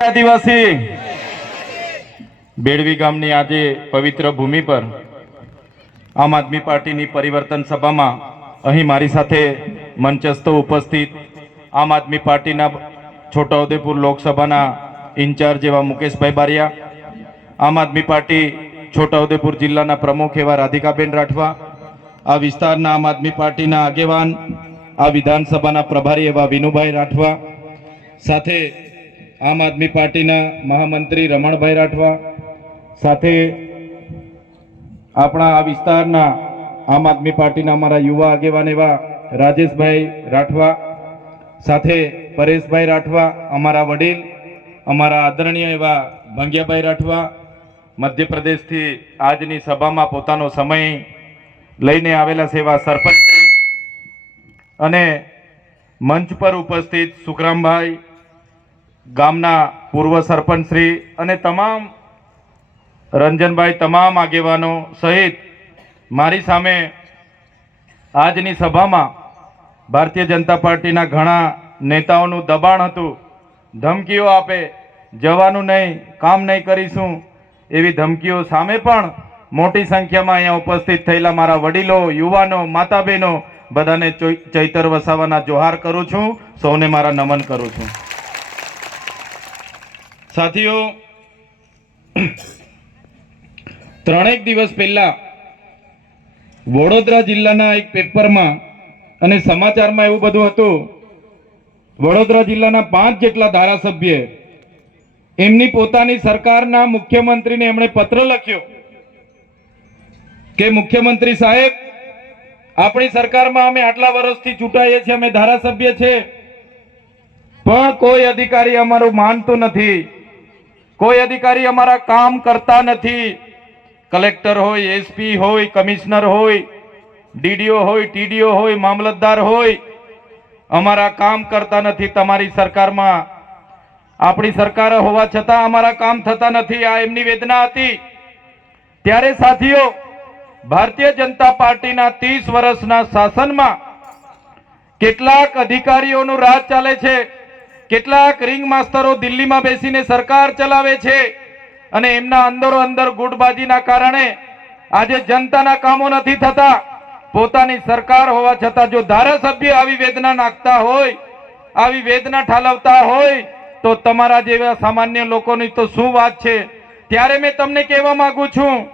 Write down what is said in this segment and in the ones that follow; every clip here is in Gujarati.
આદિવાસી બેડવી ગામની આજે પવિત્ર ભૂમિ પર આમ આદમી પાર્ટીની પરિવર્તન સભામાં અહીં મારી સાથે મંચસ્થ ઉપસ્થિત આમ આદમી પાર્ટીના છોટાઉદેપુર લોકસભાના ઇન્ચાર્જ એવા મુકેશભાઈ બારિયા, આમ આદમી પાર્ટી છોટાઉદેપુર જિલ્લાના પ્રમુખ એવા રાધિકાબેન રાઠવા, આ વિસ્તારના આમ આદમી પાર્ટીના આગેવાન, આ વિધાનસભાના પ્રભારી એવા વિનુભાઈ રાઠવા, સાથે આમ આદમી પાર્ટીના મહામંત્રી રમણભાઈ રાઠવા, સાથે આપણા આ વિસ્તારના આમ આદમી પાર્ટીના અમારા યુવા આગેવાન એવા રાજેશભાઈ રાઠવા, સાથે પરેશભાઈ રાઠવા, અમારા વડીલ, અમારા આદરણીય એવા ભંગિયાભાઈ રાઠવા, મધ્યપ્રદેશથી આજની સભામાં પોતાનો સમય લઈને આવેલા સેવા સરપંચ અને મંચ પર ઉપસ્થિત સુખરામભાઈ, ગામના પૂર્વ સરપંચ શ્રી અને તમામ રંજનભાઈ, તમામ આગેવાનો સહિત મારી સામે આજની સભામાં ભારતીય જનતા પાર્ટીના ઘણા નેતાઓનું દબાણ હતું, ધમકીઓ આપે, જવાનું નહીં, કામ નહીં કરીશું, એવી ધમકીઓ સામે પણ મોટી સંખ્યામાં અહીંયા ઉપસ્થિત થયેલા મારા વડીલો, યુવાનો, માતા બહેનો બધાને ચૈતર વસાવાના જોહાર કરું છું, સૌને મારા નમન કરું છું. સાથીઓ, ત્રણેક દિવસ પહેલા વડોદરા જિલ્લાના એક પેપરમાં અને સમાચારમાં એવું બધું હતું, વડોદરા જિલ્લાના 5 જેટલા ધારાસભ્ય એમની પોતાની સરકારના મુખ્યમંત્રીને એમણે પત્ર લખ્યો કે મુખ્યમંત્રી સાહેબ, આપણી સરકારમાં અમે આટલા વર્ષથી ચૂંટાઈએ છીએ, અમે ધારાસભ્ય છે, પણ કોઈ અધિકારી અમારું માનતું નથી, કોઈ અધિકારી અમારા કામ કરતા નથી. કલેક્ટર હોય, એસપી હોય, કમિશનર હોય, ડીડીઓ હોય, ટીડીઓ હોય, મામલતદાર હોય, અમારા કામ કરતા નથી તમારી સરકારમાં. આપણી સરકાર હોવા છતાં અમારા કામ થતા નથી. આ એમની વેદના હતી. ત્યારે સાથીઓ, ભારતીય જનતા પાર્ટીના 30 વર્ષના શાસનમાં કેટલાક અધિકારીઓનું રાજ ચાલે છે, કેટલાક રિંગ માસ્ટરો દિલ્હીમાં બેસીને સરકાર ચલાવે છે અને એમના અંદરો અંદર ગુટબાજીના કારણે આજે જનતાના કામો નથી થતા. પોતાની સરકાર હોવા છતાં જો ધારાસભ્ય આવી વેદના નાખતા હોય, આવી વેદના ઠાલવતા હોય, તો તમારા જેવા સામાન્ય લોકોની તો શું વાત છે. ત્યારે મેં તમને કહેવા માંગુ છું,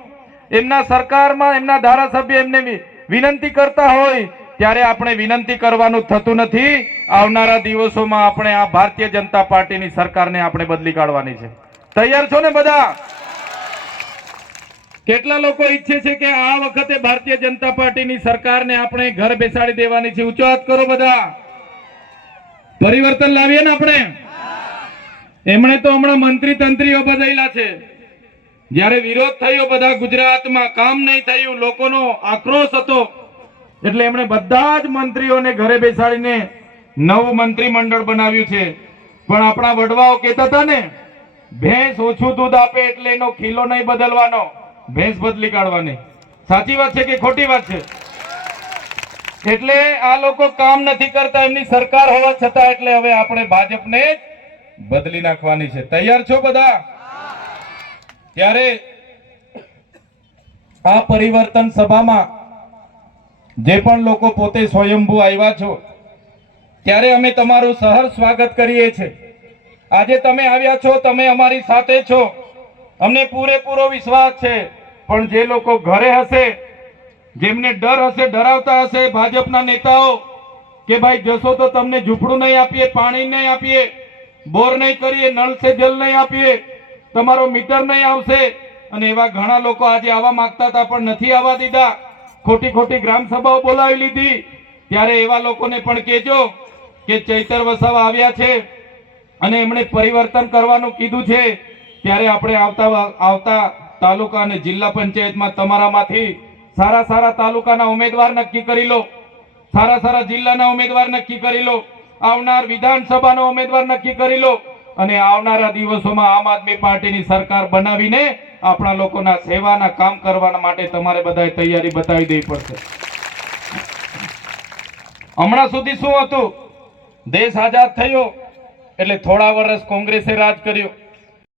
એમના સરકારમાં એમના ધારાસભ્ય એમને વિનંતી કરતા હોય ત્યારે આપણે વિનંતી કરવાનું થતું નથી. આવનારા દિવસોમાં આપણે આ ભારતીય જનતા પાર્ટીની સરકારને આપણે બદલી કાઢવાની છે. તૈયાર છો ને બધા? કેટલા લોકો ઈચ્છે છે કે આ વખતે ભારતીય જનતા પાર્ટીની સરકારને આપણે ઘર બેસાડી દેવાની છે? ઊંચો હાથ કરો બધા. પરિવર્તન લાવીએ ને આપણે. એમણે તો હમણાં મંત્રી તંત્રીઓ બદલ્યા છે. જ્યારે વિરોધ થયો બધા ગુજરાતમાં, કામ નહીં થયું, લોકોનો આક્રોશ હતો, એટલે એમણે બધા જ મંત્રીઓને ઘરે બેસાડીને નવું મંત્રીમંડળ બનાવ્યું છે. પણ આપણા વડવાઓ કહેતા હતા ને, ભેંસ ઓછું દૂધ આપે એટલે એનો ખીલો નહીં બદલવાનો, ભેંસ બદલી કાઢવાની. સાચી વાત છે કે ખોટી વાત છે? એટલે આ લોકો કામ નથી કરતા એમની સરકાર હોવા છતાં, એટલે હવે આપણે ભાજપને બદલી નાખવાની છે. તૈયાર છો બધા? ત્યારે આ પરિવર્તન સભામાં જે પણ લોકો પોતે સ્વયંભૂ આવ્યા છો, ત્યારે અમે તમારું સહર સ્વાગત કરીએ છીએ. આજે તમે આવ્યા છો, તમે અમારી સાથે છો, અમને પૂરેપૂરો વિશ્વાસ છે. પણ જે લોકો ઘરે હશે, જેમને ડર હશે, ડરાવતા હશે ભાજપના નેતાઓ કે ભાઈ જશો તો તમને ઝૂંપડું નહીં આપીએ, પાણી નહીં આપીએ, બોર નહીં કરીએ, નળ સે જલ નહીં આપીએ, તમારો મીટર નહીં આવશે, અને એવા ઘણા લોકો આજે આવવા માંગતા હતા પણ નથી આવવા દીધા, ખોટી ખોટી ગ્રામ સભાઓ બોલાવી લીધી. ત્યારે એવા લોકોને પણ કહેજો કે ચૈતર વસાવા આવ્યા છે અને એમણે પરિવર્તન કરવાનું કીધું છે. ત્યારે આપણે આવતા તાલુકા અને જિલ્લા પંચાયતમાં તમારામાંથી સારા સારા તાલુકાના ઉમેદવાર નક્કી કરી લો, સારા સારા જિલ્લાના ઉમેદવાર નક્કી કરી લો, આવનાર વિધાનસભાનો ઉમેદવાર નક્કી કરી લો, અને આવનારા દિવસોમાં આમ આદમી પાર્ટીની સરકાર બનાવીને આપણા લોકોના સેવાના કામ કરવા માટે તમારે બધાએ તૈયારી બતાવી દેવી પડશે. હમણાં સુધી શું હતું? દેશ આઝાદ થયો એટલે થોડા વર્ષ કોંગ્રેસે રાજ કર્યું.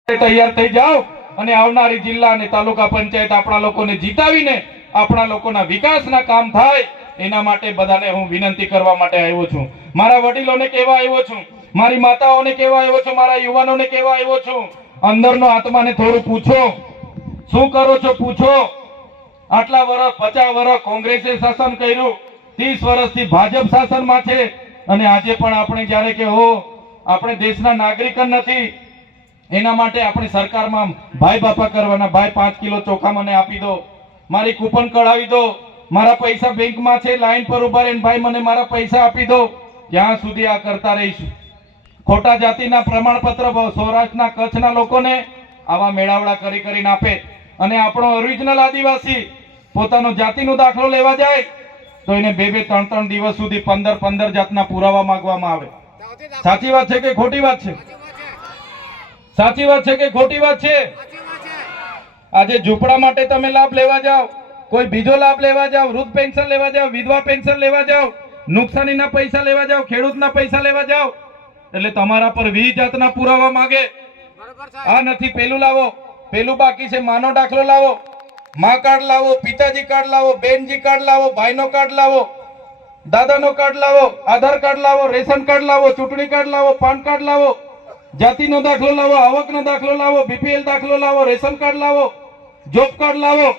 તૈયાર થઈ જાઓ અને આવનારી જિલ્લા અને તાલુકા પંચાયત આપણા લોકોને જીતાવીને આપણા લોકોના વિકાસના કામ થાય એના માટે બધાને હું વિનંતી કરવા માટે આવ્યો છું. મારા વડીલોને કહેવા આવ્યો છું, મારી માતાઓને કહેવા આવ્યો છું, મારા યુવાનોને કહેવા આવ્યો છું, અંદરનો આત્માને થોડું પૂછો, શું કરો છો પૂછો. આટલા વર્ષ 50 વર્ષ કોંગ્રેસે શાસન કર્યું, 30 વર્ષથી ભાજપ શાસનમાં છે અને આજે પણ આપણે જ્યારે કે હો આપણે દેશના નાગરિક જ નથી એના માટે આપણે સરકારમાં ભાઈ બાપા કરવાના. ભાઈ 5 કિલો ચોખા મને આપી દો, મારી કૂપન કઢાવી દો, મારા પૈસા બેંકમાં છે લાઈન પર ઉભા રહીને ભાઈ મને મારા પૈસા આપી દો. ક્યાં સુધી આ કરતા રહીશું? ખોટા જાતિના પ્રમાણપત્ર સૌરાષ્ટ્રના કચ્છના લોકોને આવા મેળાવડા કરી કરીને આપે અને આપણો ઓરિજિનલ આદિવાસી પોતાનો જાતિનો દાખલો લેવા જાય તો એને 2-3 દિવસ સુધી 15 જાતના પુરાવા માંગવામાં આવે. સાચી વાત છે કે ખોટી વાત છે? સાચી વાત છે કે ખોટી વાત છે? આજે ઝૂંપડા માટે તમે લાભ લેવા જાઓ, કોઈ બીજો લાભ લેવા જાઓ, વૃદ્ધ પેન્શન લેવા જાઓ, વિધવા પેન્શન લેવા જાઓ, નુકસાનીના પૈસા લેવા જાઓ, ખેડૂતના પૈસા લેવા જાઓ એટલે તમારા પર 20 જાતના પુરાવા માંગે. આ નથી, પેલું લાવો, પેલું બાકી છે, માનો દાખલો લાવો, માં કાર્ડ લાવો, પિતાજી કાર્ડ લાવો, બેનજી કાર્ડ લાવો, ભાઈનો કાર્ડ લાવો, દાદાનો કાર્ડ લાવો, આધાર કાર્ડ લાવો, રેશન કાર્ડ લાવો, ચૂંટણી કાર્ડ લાવો, પાન કાર્ડ લાવો, જાતિનો દાખલો લાવો, આવકનો દાખલો લાવો, બીપીએલ દાખલો લાવો, રેશન કાર્ડ લાવો, જોબ કાર્ડ લાવો.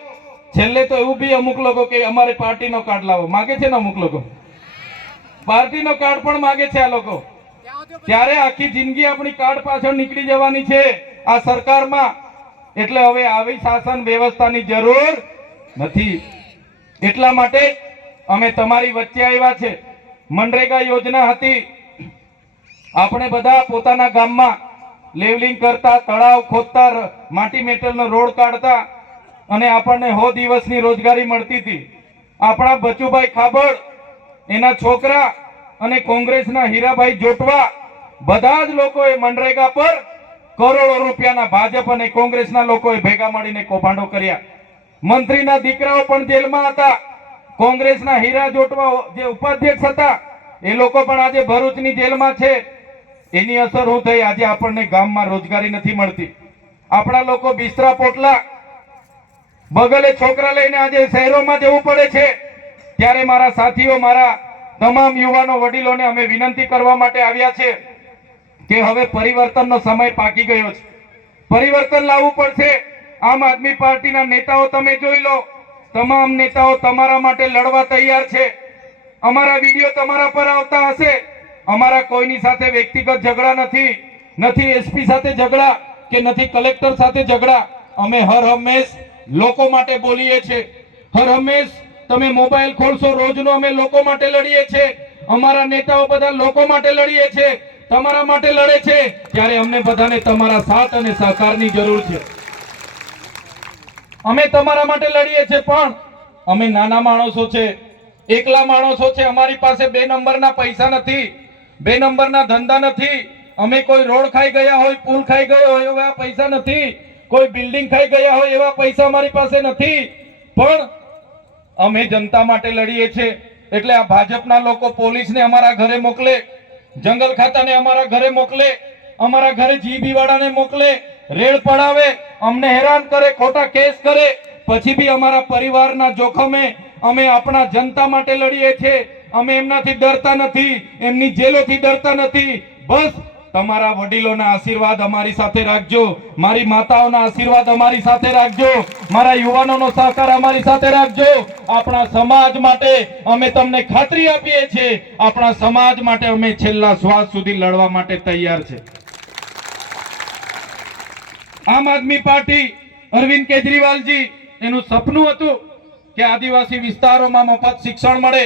છેલ્લે તો એવું બી અમુક લોકો કે અમારે પાર્ટીનો કાર્ડ લાવો માગે છે ને, અમુક લોકો પાર્ટીનો કાર્ડ પણ માગે છે આ લોકો. ત્યારે આખી જિંદગી આપણી કાર્ડ પાછળ નીકળી જવાની છે આ સરકારમાં. એટલે હવે આવી શાસન વ્યવસ્થાની જરૂર નથી. એટલા માટે અમે તમારી વચ્ચે આવ્યા છે. મનરેગા યોજના હતી, આપણે બધા પોતાના ગામમાં લેવલિંગ કરતા, તળાવ ખોદતા, માટી મેટલનો રોડ કાઢતા અને આપણને 100 દિવસની રોજગારી મળતી હતી. આપણા બચુભાઈ ખાબડ, એના છોકરા અને કોંગ્રેસના હીરાભાઈ જોટવા બધા જ લોકોએ મનરેગા પર કરોડો રૂપિયાના ભાજપ અને કોંગ્રેસના લોકોએ ભેગા મળીને કૌભાંડો કર્યા. મંત્રીના દીકરાઓ પણ જેલમાં હતા. કોંગ્રેસના હીરા જોટવા જે ઉપાધ્યક્ષ હતા એ લોકો પણ આજે ભરૂચની જેલમાં છે. એની અસર શું થઈ? આજે આપણને ગામમાં રોજગારી નથી મળતી. આપણા લોકો બિસ્તરા પોટલા બગલે છોકરા લઈને આજે શહેરોમાં જવું પડે છે. ત્યારે મારા સાથીઓ, મારા તમામ યુવાનો વડીલોને અમે વિનંતી કરવા માટે આવ્યા છે કે હવે પરિવર્તનનો સમય પાકી ગયો છે. પરિવર્તન લાવવું પડશે. આમ આદમી પાર્ટીના નેતાઓ તમે જોઈ લો, તમામ નેતાઓ તમારા માટે લડવા તૈયાર છે. અમારા વિડીયો તમારા પર આવતા હશે. અમારા કોઈની સાથે વ્યક્તિગત ઝઘડા નથી, નથી એસપી સાથે ઝઘડા કે નથી કલેક્ટર સાથે ઝઘડા. અમે હર હંમેશ લોકો માટે બોલીએ છીએ. હર હંમેશ તમે મોબાઈલ ખોલશો રોજનો અમે લોકો માટે લડીએ છીએ. અમારા નેતાઓ બધા લોકો માટે લડીએ છીએ, તમારા માટે લડે છે. ત્યારે અમને બધાને તમારા સાથ અને સહકારની જરૂર છે. અમે તમારા માટે લડીએ છીએ પણ અમે નાના માણસો છે, એકલા માણસો છે. અમારી પાસે 2 નંબરના પૈસા નથી, 2 નંબરના ધંધા નથી. અમે કોઈ રોડ ખાઈ ગયા હોય, પુલ ખાઈ ગયો હોય એવા પૈસા નથી, કોઈ બિલ્ડિંગ ખાઈ ગયા હોય એવા પૈસા અમારી પાસે નથી. પણ અમે જનતા માટે લડીએ છીએ. એટલે આ ભાજપના લોકો પોલીસને અમારા ઘરે મોકલે, જંગલ ખાતાને અમારા ઘરે મોકલે, અમારા ઘરે જીબી વાળાને મોકલે, રેડ પડાવે, અમને હેરાન કરે, ખોટા કેસ કરે, પછી બી અમારા પરિવારના જોખમે અમે આપણા જનતા માટે લડીએ છીએ. અમે એમનાથી ડરતા નથી, એમની જેલોથી ડરતા નથી. બસ તમારા વડીલોના આશીર્વાદ અમારી સાથે રાખજો, મારી માતાઓના આશીર્વાદ અમારી સાથે રાખજો, મારા યુવાનોનો સહકાર અમારી સાથે રાખજો. આપણા સમાજ માટે અમે તમને ખાતરી આપીએ છીએ, આપણા સમાજ માટે અમે છેલ્લા શ્વાસ સુધી લડવા માટે તૈયાર છે. આમ આદમી પાર્ટી, અરવિંદ કેજરીવાલજી, એનું સપનું હતું કે આદિવાસી વિસ્તારોમાં મફત શિક્ષણ મળે,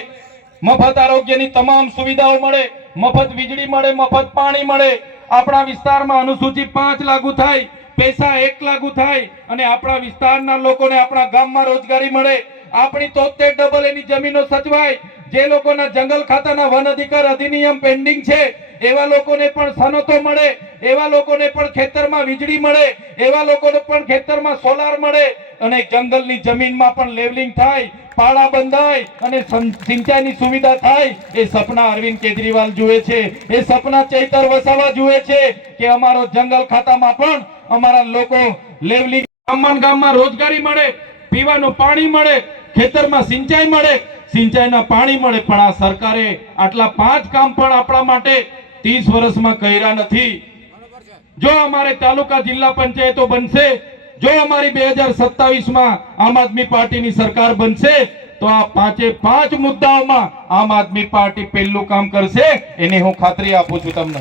મફત આરોગ્યની તમામ સુવિધાઓ મળે, મફત વીજળી મળે, મફત પાણી મળે. આપણા વિસ્તારમાં અનુસૂચિ 5 લાગુ થાય, પૈસા 1 લાગુ થાય અને આપણા વિસ્તારના લોકોને આપણા ગામમાં રોજગારી મળે. આપણી 73 એની જમીનો સચવાય. જે લોકોના જંગલ ખાતાના વન અધિકાર અધિનિયમ પેન્ડિંગ છે એવા લોકોને પણ સનતો મળે, એવા લોકોને પણ ખેતરમાં વીજળી મળે, એવા લોકોને પણ ખેતરમાં સોલાર મળે અને જંગલની જમીનમાં પણ લેવલિંગ થાય. પાળા બંધાય અને સિંચાઈની સુવિધા થાય એ સપના અરવિંદ કેજરીવાલ જુએ છે. એ સપના ચૈતર વસાવા જુએ છે કે અમારો જંગલ ખાતામાં પણ અમારા લોકો લેવલિંગ ગામમાં રોજગારી મળે, પીવાનું પાણી મળે, ખેતરમાં સિંચાઈ મળે, સિંચાઈના પાણી મળે. પણ આ સરકારે આટલા 5 કામ પણ આપણા માટે 30 વર્ષમાં કર્યા નથી. જો અમારે તાલુકા જિલ્લા પંચાયતો બનશે, જો અમારી 2027માં આમ આદમી પાર્ટીની સરકાર બનશે તો આ 5 મુદ્દાઓમાં આમ આદમી પાર્ટી પહેલું કામ કરશે, એની હું ખાતરી આપું છું તમને.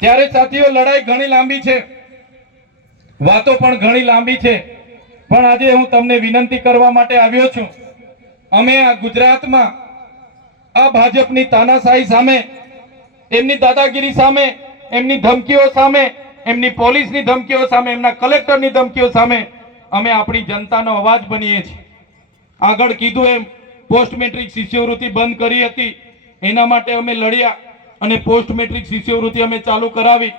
ત્યારે સાથીઓ, લડાઈ ઘણી લાંબી છે, વાતો પણ ઘણી લાંબી છે, પણ આજે હું તમને વિનંતી કરવા માટે આવ્યો છું. અમે આ ગુજરાતમાં આ ભાજપની તાનાશાહી સામે, એમની દાદાગીરી સામે, એમની ધમકીઓ સામે, એમની પોલીસની ધમકીઓ સામે, એમના કલેક્ટરની ધમકીઓ સામે અમે આપણી જનતાનો અવાજ બનીએ છીએ. આગળ કીધું એમ પોસ્ટ મેટ્રિક શિષ્યવૃત્તિ બંધ કરી હતી, એના માટે અમે લડ્યા અને પોસ્ટ મેટ્રિક શિષ્યવૃત્તિ અમે ચાલુ કરાવી.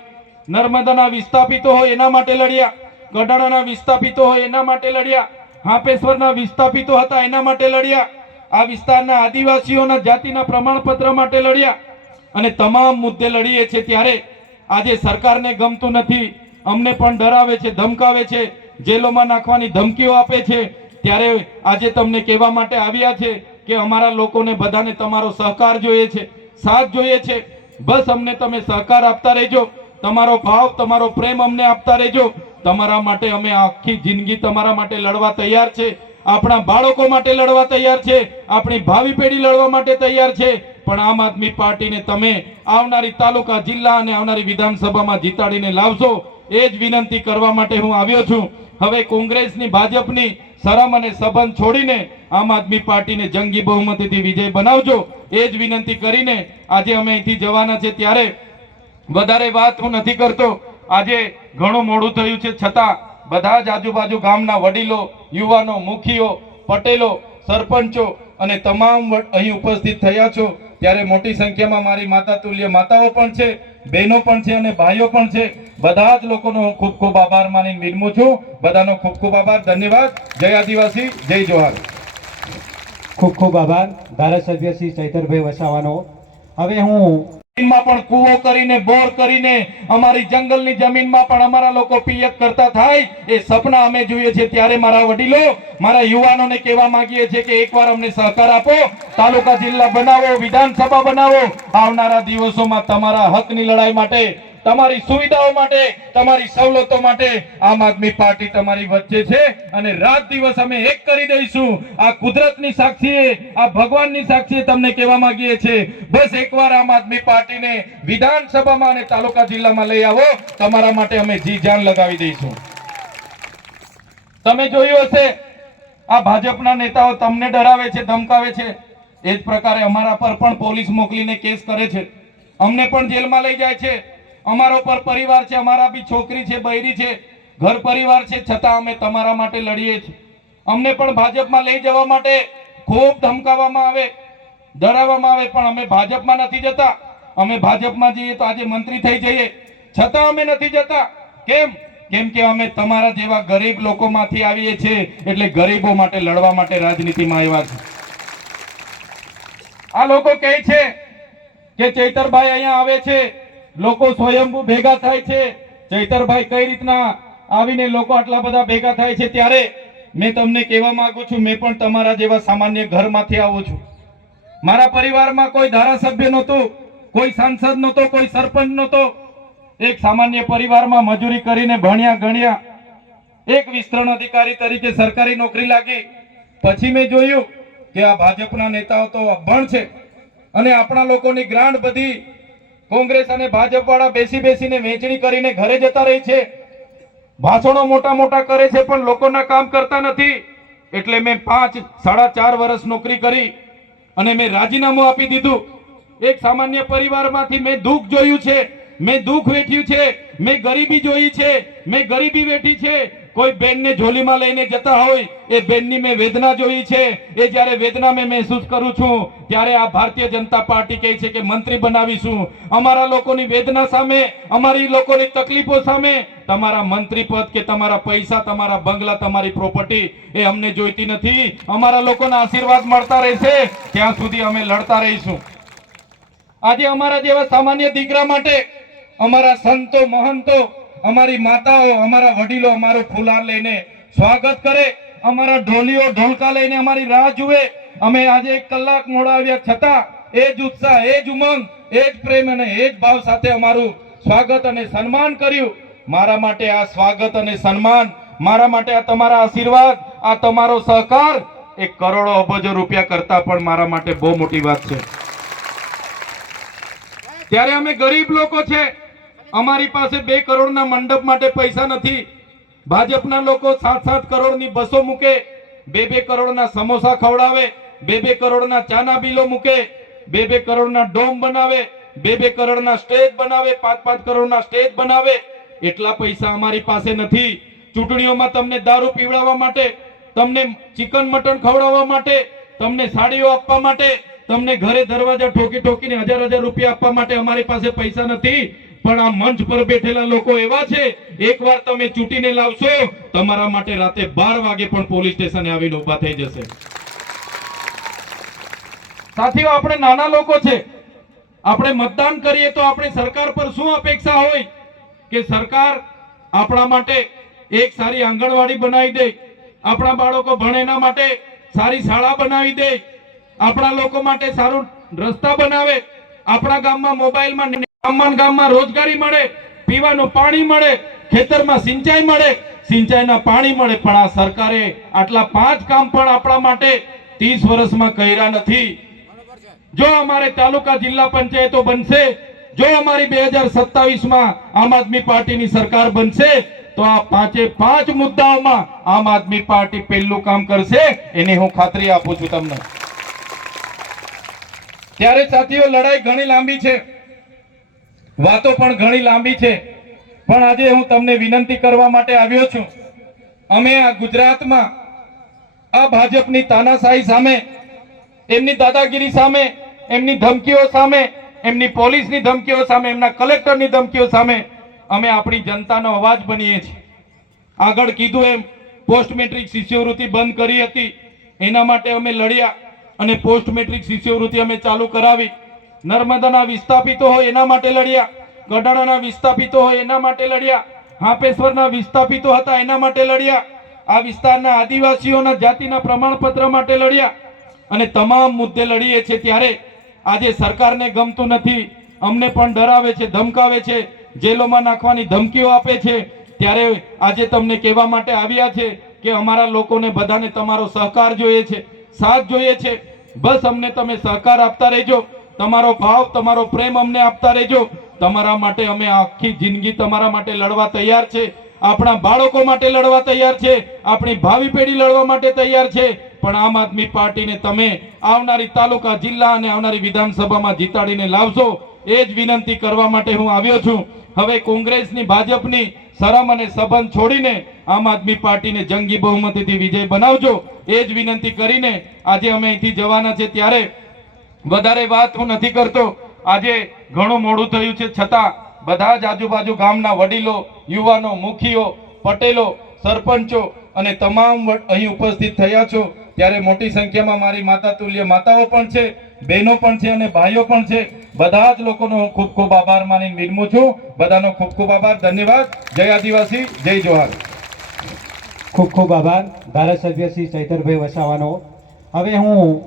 નર્મદાના વિસ્થાપિતો હોય એના માટે લડ્યા, ગઢડાના વિસ્થાપિતો હોય એના માટે લડ્યા, હાપેશ્વરના વિસ્થાપિતો હતા એના માટે લડ્યા, આ વિસ્તારના આદિવાસીઓના જાતિના પ્રમાણપત્ર માટે લડ્યા અને તમામ મુદ્દે લડીએ છીએ. ત્યારે આજે સરકારને ગમતું નથી, અમને પણ ડરાવે છે, ધમકાવે છે, જેલોમાં નાખવાની ધમકીઓ આપે છે. ત્યારે આજે તમને કહેવા માટે આવ્યા છે કે અમારા લોકોને બધાને તમારો સહકાર જોઈએ છે, સાથ જોઈએ છે. બસ અમને તમે સહકાર આપતા રહેજો, તમારો ભાવ, તમારો પ્રેમ અમને આપતા રહેજો. તમારા માટે અમે આખી જિંદગી તમારા માટે લડવા તૈયાર છે, આપણા બાળકો માટે લડવા તૈયાર છે, આપણી ભાવિ પેઢી લડવા માટે તૈયાર છે. પણ આમ આદમી પાર્ટીને તમે આવનારી તાલુકા, જિલ્લા અને આવનારી વિધાનસભામાં જીતાડીને લાવશો, એ જ વિનંતી કરવા માટે હું આવ્યો છું. હવે કોંગ્રેસની, ભાજપની શરમ અને સંબંધ છોડીને આમ આદમી પાર્ટીને જંગી બહુમતીથી વિજય બનાવજો, એ જ વિનંતી કરીને આજે અમે અહીંથી જવાના છે. ત્યારે વધારે વાત હું નથી કરતો. આજે ઘણું મોડું થયું છે, છતાં બધા જ આજુબાજુ ગામના વડીલો, યુવાનો, મુખીઓ, પટેલો, સરપંચો અને તમામ અહીં ઉપસ્થિત થયા છો. ત્યારે મોટી સંખ્યામાં મારી માતા તુલ્ય માતાઓ પણ છે, બહેનો પણ છે અને ભાઈઓ પણ છે. બધા જ લોકોનો હું ખૂબ ખૂબ આભાર માની વિનમું છું. બધાનો ખૂબ ખૂબ આભાર, ધન્યવાદ. જય આદિવાસી, જય જોહાર. ખૂબ ખૂબ આભાર ધારાસભ્ય શ્રી ચૈતરભાઈ વસાવાનો. હવે હું જમીનમાં પણ કૂવો કરીને, બોર કરીને, અમારી જંગલની જમીનમાં પણ અમારા લોકો પિયત કરતા થાય, એ સપના અમે જોઈએ છીએ. ત્યારે મારા વડીલો, મારા યુવાનોને કહેવા માંગીએ છીએ કે એકવાર અમને સહકાર આપો, તાલુકા જિલ્લા બનાવો, વિધાનસભા બનાવો. આવનારા દિવસોમાં તમારા હકની લડાઈ માટે, તમારી સુવિધાઓ માટે, તમારી સવલતો માટે આમ આદમી પાર્ટી તમારી વચ્ચે છે અને રાત દિવસ અમે એક કરી દઈશું. આ કુદરતની સાક્ષીએ, આ ભગવાનની સાક્ષીએ તમને કહેવા માંગીએ છીએ, બસ એકવાર આમ આદમી પાર્ટીને વિધાનસભામાં અને તાલુકા જિલ્લામાં લઈ આવો, તમારા માટે અમે જી જાન લગાવી દઈશું. તમે જોયું હશે, આ ભાજપના નેતાઓ તમને ડરાવે છે, ધમકાવે છે. એ જ પ્રકારે અમારા પર પણ પોલીસ મોકલીને કેસ કરે છે, અમને પણ જેલમાં લઈ જાય છે. અમારો પર પરિવાર છે, અમારા બી છોકરી છે, બૈરી છે, ઘર પરિવાર છે, છતાં અમે તમારા માટે લડીએ છીએ. અમને પણ ભાજપમાં લઈ જવા માટે ખૂબ ધમકાવવામાં આવે, ડરાવવામાં આવે, પણ અમે ભાજપમાં નથી જતા. અમે ભાજપમાં જઈએ તો આજે મંત્રી થઈ જઈએ, છતાં અમે નથી જતા. કેમ? કેમ કે અમે તમારા જેવા ગરીબ લોકોમાંથી આવીએ છીએ, એટલે ગરીબો માટે લડવા માટે રાજનીતિમાં આવ્યા છે. આ લોકો કહે છે કે ચૈતરભાઈ અહીંયા આવે છે, લોકો સ્વયંભૂ ભેગા થાય છે. ચૈતરભાઈ કઈ રીતના આવીને લોકો આટલા બધા ભેગા થાય છે? ત્યારે મેં તમને કહેવા માંગુ છું, મેં પણ તમારા જેવા સામાન્ય ઘરમાંથી આવું છું. મારા પરિવારમાં કોઈ ધારાસભ્ય નહોતું, કોઈ સાંસદ નહોતો, કોઈ સરપંચ નહોતો. એક સામાન્ય પરિવારમાં મજૂરી કરીને ભણ્યા ગણ્યા, એક વિસ્તરણ અધિકારી તરીકે સરકારી નોકરી લાગી. પછી મેં જોયું કે આ ભાજપના નેતાઓ તો અભણ છે અને આપણા લોકોની ગ્રાન્ટ બધી કોંગ્રેસ અને ભાજપ વાળા બેસી બેસીને વેચણી કરીને ઘરે જતા રહી છે. ભાષણો મોટા મોટા કરે છે પણ લોકોના કામ કરતા નથી. એટલે મેં 4.5 વર્ષ નોકરી કરી અને મેં રાજીનામું આપી દીધું. એક સામાન્ય પરિવારમાંથી મેં દુઃખ જોયું છે, મેં દુઃખ વેઠ્યું છે, મેં ગરીબી જોઈ છે, મેં ગરીબી વેઠી છે. કોઈ બેનને ઝોલીમાં લઈને જતા હોય એ બેનની મેં વેદના જોઈ છે. એ જ્યારે વેદના મેં મહેસૂસ કરું છું ત્યારે આ ભારતીય જનતા પાર્ટી કહે છે કે મંત્રી બનાવીશું. અમારા લોકોની વેદના સામે, અમારી લોકોની તકલીફો સામે તમારા મંત્રી પદ કે તમારા પૈસા, તમારા બંગલા, તમારી પ્રોપર્ટી એ અમને જોઈતી નથી. અમારા લોકોના આશીર્વાદ મળતા રહેશે ત્યાં સુધી અમે લડતા રહીશું. આજે અમારા જેવા સામાન્ય દીકરા માટે અમારા સંતો, મહંતો, અમારી માતાઓ, અમારા વડીલો અમારું ફુલાર લઈને સ્વાગત કરે, અમારા ઢોલીઓ ઢોલકા લઈને અમારી રાહ જુએ. અમે આજે 1 કલાક મોડા આવ્યા છતાં એ જ ઉત્સાહ, એ જ ઉમંગ, એ જ પ્રેમ અને એ જ ભાવ સાથે અમારું સ્વાગત અને સન્માન કર્યું. મારા માટે આ સ્વાગત અને સન્માન, મારા માટે આ તમારા આશીર્વાદ, આ તમારો સહકાર એ કરોડો અબજો રૂપિયા કરતા પણ મારા માટે બહુ મોટી વાત છે. ત્યારે અમે ગરીબ લોકો છે, અમારી પાસે 2 કરોડના મંડપ માટે પૈસા નથી. ભાજપના લોકો 7-7 કરોડની બસો મૂકે, 2-2 કરોડના સમોસા ખવડાવે, 2-2 કરોડના ચાના બિલો મૂકે, 2-2 કરોડના ડોમ બનાવે, 2-2 કરોડના સ્ટેજ બનાવે, 5-5 કરોડના સ્ટેજ બનાવે. એટલા પૈસા અમારી પાસે નથી. ચૂંટણીઓમાં તમને દારૂ પીવડાવવા માટે, તમને ચિકન મટન ખવડાવવા માટે, તમને સાડીઓ આપવા માટે, તમને ઘરે દરવાજા ઠોકી ઠોકીને 1000 રૂપિયા આપવા માટે અમારી પાસે પૈસા નથી. પણ આ મંચ પર બેઠેલા લોકો એવા છે, એકવાર તમે ચૂંટીને લાવશો, તમારા માટે રાતે 12 વાગે પણ પોલીસ સ્ટેશને આવીને ઊભા થઈ જશે. સાથીઓ, આપણે નાના લોકો છે, આપણે મતદાન કરીએ તો આપણે સરકાર પર શું અપેક્ષા હોય કે સરકાર આપણા માટે એક સારી આંગણવાડી બનાવી દે, આપણા બાળકો ભણે એના માટે સારી શાળા બનાવી દે, આપણા લોકો માટે સારું રસ્તા બનાવે, આપણા ગામમાં મોબાઈલમાં, ગામમાં રોજગારી મળે, પીવાનું પાણી મળે, ખેતરમાં સિંચાઈ મળે, સિંચાઈના પાણી મળે. પણ આ સરકારે આટલા 5 કામ પણ આપણા માટે 30 વર્ષમાં કર્યા નથી. જો અમારે તાલુકા જિલ્લા પંચાયતો બનશે, જો અમારી 2027માં આમ આદમી પાર્ટીની સરકાર બનશે તો આ 5 મુદ્દાઓમાં આમ આદમી પાર્ટી પહેલું કામ કરશે, એની હું ખાતરી આપું છું તમને. ત્યારે સાથીઓ, લડાઈ ઘણી લાંબી છે, વાતો પણ ઘણી લાંબી છે, પણ આજે હું તમને વિનંતી કરવા માટે આવ્યો છું. અમે આ ગુજરાતમાં આ ભાજપની તાનાશાહી સામે, એમની દાદાગીરી સામે, એમની ધમકીઓ સામે, એમની પોલીસની ધમકીઓ સામે, એમના કલેક્ટરની ધમકીઓ સામે અમે આપણી જનતાનો અવાજ બનીએ છીએ. આગળ કીધું એમ પોસ્ટ મેટ્રિક શિષ્યવૃત્તિ બંધ કરી હતી, એના માટે અમે લડ્યા અને પોસ્ટ મેટ્રિક શિષ્યવૃત્તિ અમે ચાલુ કરાવી. નર્મદાના વિસ્થાપિતો હોય એના માટે લડ્યા, ગઢડાના વિસ્થાપિતો હોય એના માટે લડ્યા, હાપેશ્વરના વિસ્થાપિતો હતા એના માટે લડ્યા, આ વિસ્તારના આદિવાસીઓના જાતિના પ્રમાણપત્ર માટે લડ્યા અને તમામ મુદ્દે લડીએ છીએ. ત્યારે આજે સરકારને ગમતું નથી, અમને પણ ડરાવે છે, ધમકાવે છે, જેલોમાં નાખવાની ધમકીઓ આપે છે. ત્યારે આજે તમને કહેવા માટે આવ્યા છે કે અમારા લોકોને બધાને તમારો સહકાર જોઈએ છે, સાથ જોઈએ છે. બસ અમને તમે સહકાર આપતા રહેજો, તમારો ભાવ, તમારો પ્રેમ અમને આપતા રહેજો. તમારા માટે અમે આખી જિંદગી તમારા માટે લડવા તૈયાર છે, આપણા બાળકો માટે લડવા તૈયાર છે, આપણી ભાવિ પેઢી લડવા માટે તૈયાર છે. પણ આમ આદમી પાર્ટીને તમે આવનારી તાલુકા, જિલ્લા અને આવનારી વિધાનસભામાં જીતાડીને લાવશો, એ જ વિનંતી કરવા માટે હું આવ્યો છું. હવે કોંગ્રેસની, ભાજપની શરમ અને સંબંધ છોડીને આમ આદમી પાર્ટીને જંગી બહુમતીથી વિજય બનાવજો, એ જ વિનંતી કરીને આજે અમે અહીંથી જવાના છે. ત્યારે વધારે વાત હું નથી કરતો. આજે ઘણું મોડું થયું છે, છતાં બધા જ આજુબાજુ ગામના વડીલો, યુવાનો, મુખીઓ, પટેલો, સરપંચો અને તમામ અહીં ઉપસ્થિત થયા છો. ત્યારે મોટી સંખ્યામાં મારી માતા તુલ્ય માતાઓ પણ છે, બહેનો પણ છે અને ભાઈઓ પણ છે. બધા જ લોકોનો હું ખૂબ ખૂબ આભાર માની વિનમું છું. બધાનો ખૂબ ખૂબ આભાર, ધન્યવાદ. જય આદિવાસી, જય જોહાર. ખૂબ ખૂબ આભાર ધારાસભ્ય શ્રી ચૈતરભાઈ વસાવાનો. હવે હું